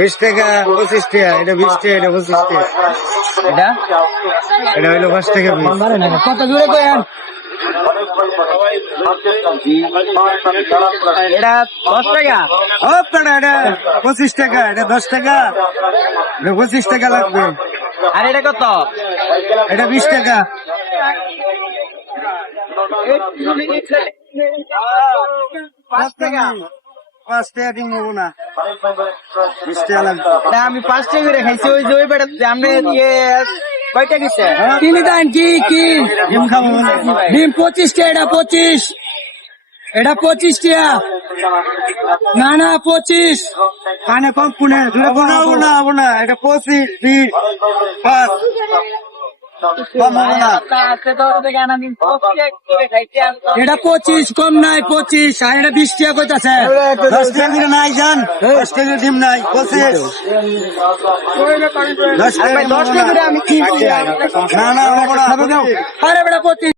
বিশ টাকা 25 টাকা, এটা 20 টাকা, এটা 25 টাকা, এটা হইলো 5 টাকা পিস। কত দূরে কয়েন? এটা 10 টাকা। ও পেড়া, এটা 25 টাকা, এটা 10 টাকা, এটা 25 টাকা লাগবে। আর এটা কত? এটা 20 টাকা। 5 টাকা, 5 টাকা দিন নেবো না, 20 টাকা লাগবে। না, আমি 5 টাকা করে খাইছি। ওই যে ওই বেটা আমরা কয়টা দিচ্ছে? কিনে দেন, কি ডিম খাবো? ডিম 25 টাকা। এটা 25, এটা 25 টাকা। না না 25। কানে কম পুনে দূরে বানাবো না, এটা 25, 20, 5 কম হবো না। এটা 25, কম নাই 25। আর এটা 20 টাকা কইতাছে। 10 টাকা দিলে নাই জান, 10 টাকা ডিম নাই, 25, 10 টাকা 10 টাকা করে আমি কিনছি। না হবো না। আরে বেটা 25।